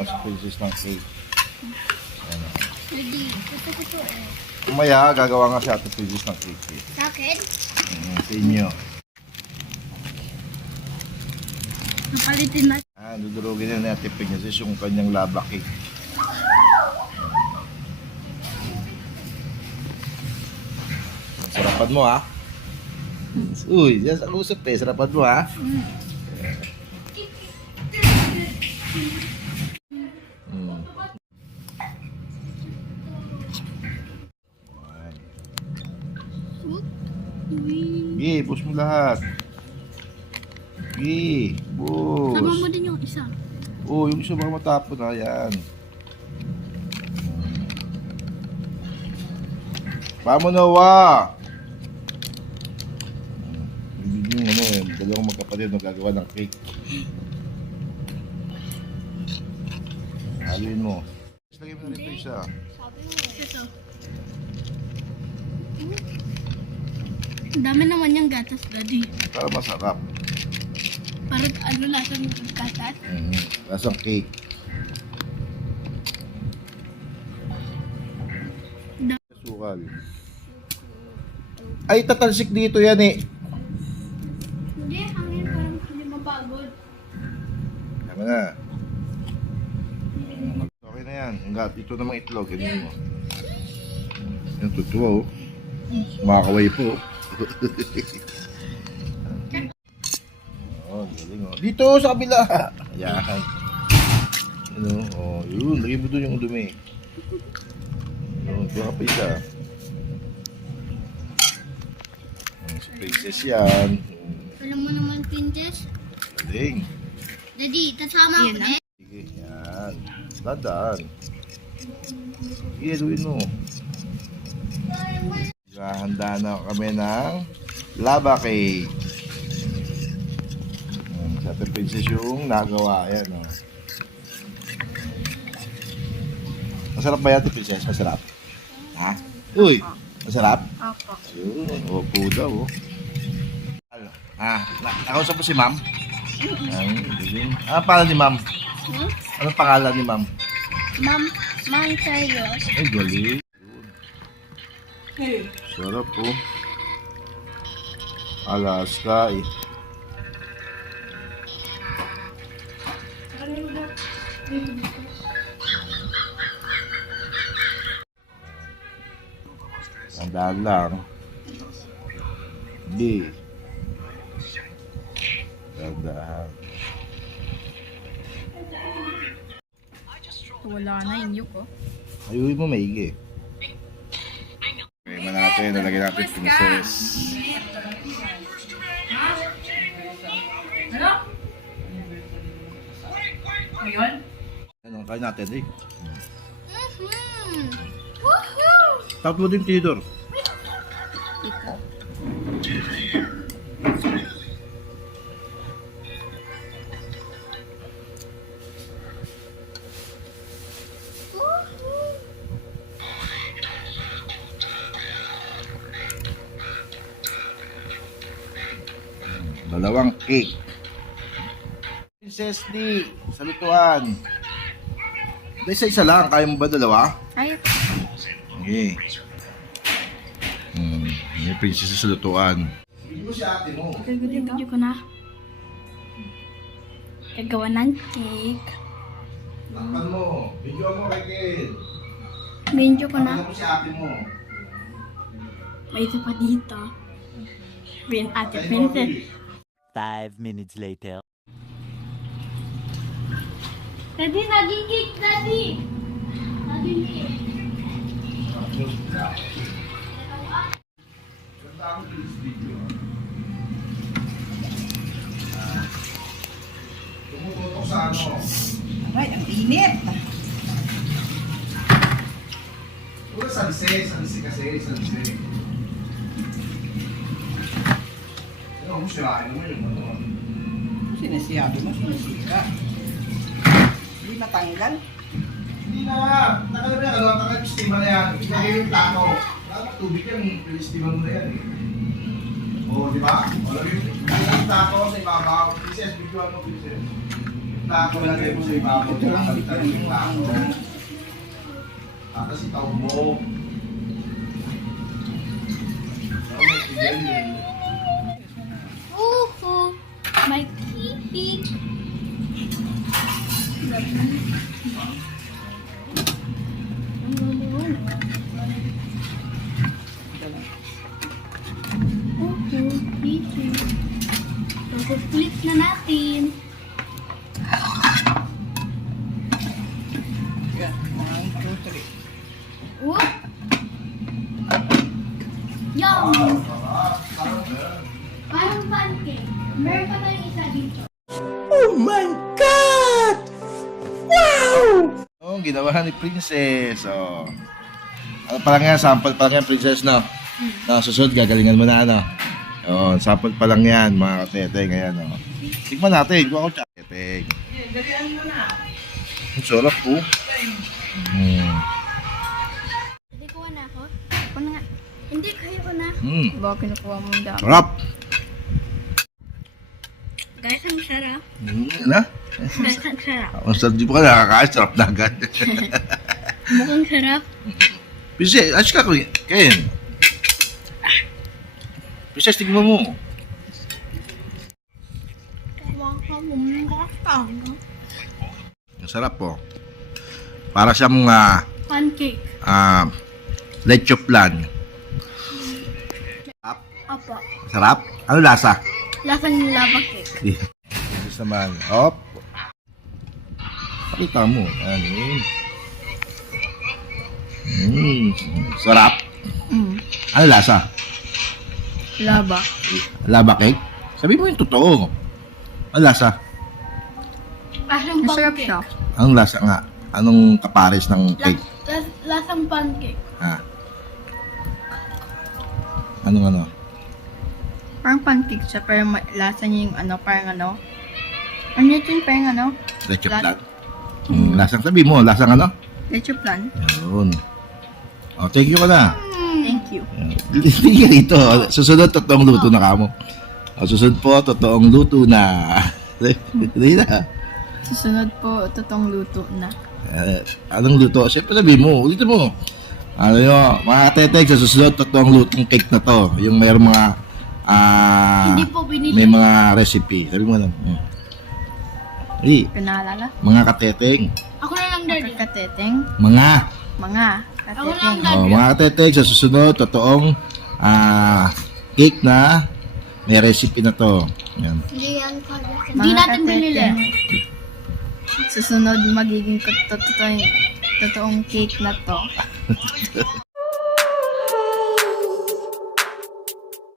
gagawa si Princess ng cake. Ayan. Hindi. Gusto ko to eh. Kumaya, gagawa nga si Ate Princess ng cake. Sa akin? Sa inyo. Napalitin na. Dudurugin na ni Ate Princess yung kanyang lava cake. Sarapan mo ha. Uy, yan sa usap eh. Sarapan mo ha. Gi, bus mo lahat. Gi, bus. Sama mo din yung isa. Oh, yung isa baka matapon na yan. Paano na wa? Yung dalawang magkapatid na gagawa ng cake. Haluin mo. Lagay mo na rin ito isa. Sabi mo. Ito. Ang dami naman yung gatas, Daddy. Para masarap. Parang ano lasa ng gatas? Lasang cake. Sukal. Ay, tatalsik dito yan eh. Hindi, hangin parang hindi mapagod. Tama na. Okay na yan. Ito namang itlog. Ganyan mo. Yan, tutuwa oh. Makakaway po. Oh, galing oh. Dito sa kabila. Ayan. Ano? Oh, yun. Lagay mo doon yung dumi. Oh, baka pa isa. Si Princess yan. Alam mo naman, Princess? Galing. Daddy, tasama ako eh. Sige, yan. Dadaan. Sige, luin mo. Handa na kami ng lava cake. Sa Ate Princess yung nagawa. Ayan, oh. Masarap ba yan, Ate Princess? Masarap? Ha? Uy! Masarap? Opo. Yun, opo daw, oh. Nakausap mo si Ma'am? Ay, galing. Ano pangalan ni Ma'am? Anong pangalan ni Ma'am? Ma'am Sayos. Ay, galing. Sarap po. Alaska eh. Tandaan lang. Hindi. Tandaan. Wala na yung yuk, oh. Ayuhin mo maigi. Okay, natin. Nalagyan natin Princess. Ano? Ngayon? Ano, kain natin eh. Woohoo! Tatlo din Theodore. Ito. Dalawang cake. Princess D, sa lutuan. Isa lang, kaya mo ba dalawa? Ay, Okay. May princess sa lutuan. Video si ate mo. video ko na. Gagawa ng cake. Takpan mo. Video mo kay Ken. Video ko Takpan na. mo si ate mo. May isa pa dito. Ate Princess. 5 minutes later. Daddy, naging cake, Daddy! Naging cake. Ganda ako please video. Tumututok sa ano. Aray, ang init. Huwag salse kasi, salse. Ano, sirain mo yun. Sinisiyabi mo, sinisira. Hindi matanggal. Hindi na. Tagal na yan. Tagal yung steamer na yan. Ilagay yung plato. Dapat tubig yan. Yung steamer mo na yan eh. Oo, di ba? Ilagay yung plato sa ibabaw. Princess, bigyan mo, Princess. Tako lagay mo sa ibabaw. Nakalitan yung tako. Tapos itaw mo. Uhu! May pipik! Uhu! Pipik! So, flip na natin. Yan. 1, 2, 3. Whoop! Yum! Parang pancake. Meron pa tayong isa dito. Oh, ginawa ni Princess. Oh. Ano pa lang yan? Sample pa lang yan, Princess, no? No, susunod, gagalingan mo na, ano? Oh, sample pa lang yan, mga kateteng. Ayan, oh. Tignan natin. Kuha ko kateteng. Dalian mo na. Ang sarap po. Hindi kuha na ako. Ako na nga. Hindi, kayo ko na. Ba, kinukuha mo yung dami. Sarap. Guys, ang sarap. Ano? Guys, ang sarap. Ang sarap. Di pa ka nakakain. Sarap na agad. Mukhang sarap. Princess, ask ka ko. Ken. Princess, tignan mo. Ang sarap po. Para siyang Pancake. leche flan. Opo. Sarap? Ano lasa? Lasang lava cake. Princess naman. Hop. Pakita mo. Ano sarap. Ano lasa? Laba. Lava cake? Sabi mo yung totoo. Ano lasa? Lasang Masarap pancake. siya. Anong lasa nga? Anong kapares ng cake? Lasang pancake. Anong ano? Parang pancake siya, pero lasa niya yung ano, parang ano. Ano yun, parang ano? Leche Flan. flan. Lasang sabi mo, lasang ano? Leche plan. Yun. Oh, thank you ka na. Thank you. Hindi ka rito. Susunod, totoong luto na kamo. O, susunod po, totoong luto na. Hindi na. Susunod po, totoong luto na. Anong luto? Siyempre sabi mo, ulitin mo. Ano yun, mga kateteg, sa susunod, totoong lutong cake na to. Yung mayroong mga, Hindi po binili. may mga recipe. Sabi mo lang. Pinaalala? Mga kateteg. Ako na lang, daddy. Kateteng. Mga. Mga Ako na lang, kateteng. daddy. Mga kateteg, sa susunod, totoong cake na may recipe na to. Yan. Hindi yan ko. Mga Hindi natin binili. kateteng. Susunod, magiging totoong cake na to.